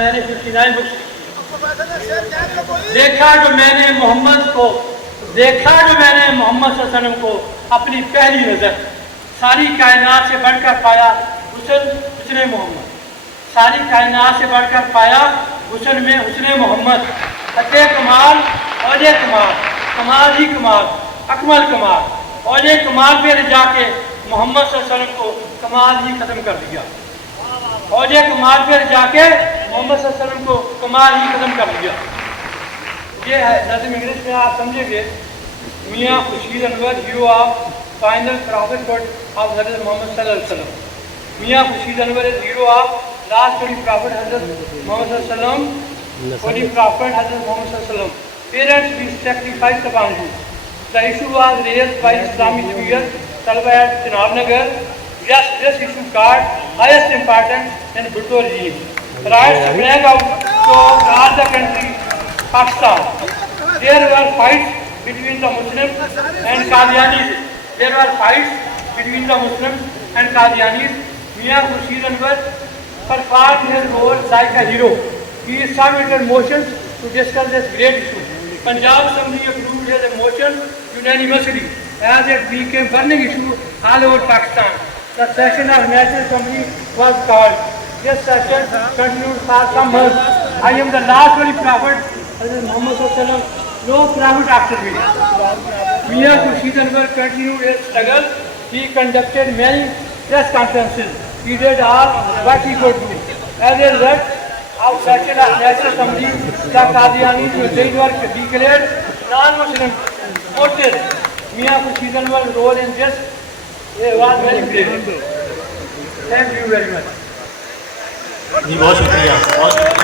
میں نے 59 بکس دیکھا جو میں نے محمد صلی اللہ علیہ وسلم کو اپنی پہلی نظر ساری کائنات سے بڑھ کر پایا حسن محمد، ساری کائنات سے بڑھ کر پایا حسن میں حسن محمد، حد کمال اوج کمال، کمال ہی کمال، اکمل کمال، اوج کمال پہ جا کے محمد صلی اللہ علیہ وسلم کو کمال ہی ختم کر دیا، اوج کمال پہ جا کے محمد صلی اللہ علیہ وسلم کو کمال ہی ختم کر دیا۔ یہ ہے نظم انگلش میں آپ سمجھیں گے، Mian Khurshid Anwar hero of final prophet of حضرت محمد صلی اللہ علیہ وسلم۔ Mian Khurshid Anwar is hero of last holy prophet حضرت محمد صلی اللہ علیہ وسلم، ہولی پرافٹ حضرت محمد صلی اللہ علیہ وسلم۔ Parents we sacrificed upon you. The issue was raised by Islamic speaker Talaba at Chenab Nagar. Yes, this issue got highest importance in Bhutto regime. Riots sprang out throughout the country, Pakistan. There were fights between the Muslims and Qadianis. There were fights between the Muslims and Qadianis. Mian Khurshid Anwar performed his role like a hero. He submitted motions to discuss this great issue. Punjab Assembly approved his motion unanimously as it became burning issue all over Pakistan. The session of National Assembly was called. This session continued for some months. I am the last holy prophet, Hazrat Muhammad Sallallahu Alaihi Wasallam. No prophet after me. Mian Khurshid Anwar continued his struggle. He conducted many press conferences. He did all what he could do. As a result of session of National Assembly, the Qadianis were declared non-Muslim voted. Mian Khurshid Anwar's role in this was very great. Thank you very much. بہت شکریہ، بہت شکریہ۔